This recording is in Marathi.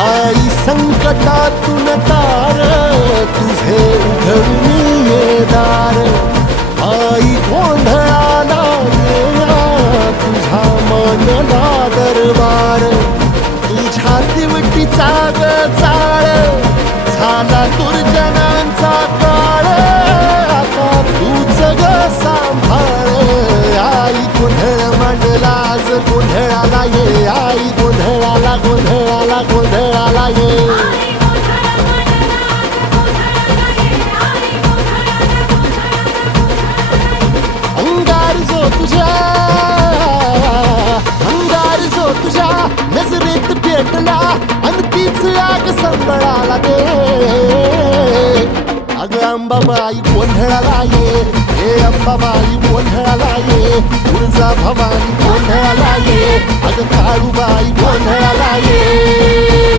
आई संकटातून तार तुझे उघडून ये दार आई गोंधळाला येया तुझा मनला दरबार तुझ्या दिवटीचा ग चाळ झाला दुर्जनांचा काळ आता तूच ग सांभाळ आई गोंधळ मांडला आज गोंधळाला ये आई गोंधळाला गोंधळाला गोंधळाला ये अंगार जो तुझ्या नजरेत पेटला आणि तीच आग संबळाला दे अग अंबाबाई गोंधळाला ये हे अंबाबाई गोंधळाला ये तुळजा भवानी गोंधळाला ये अग काळूबाई गोंधळाला ये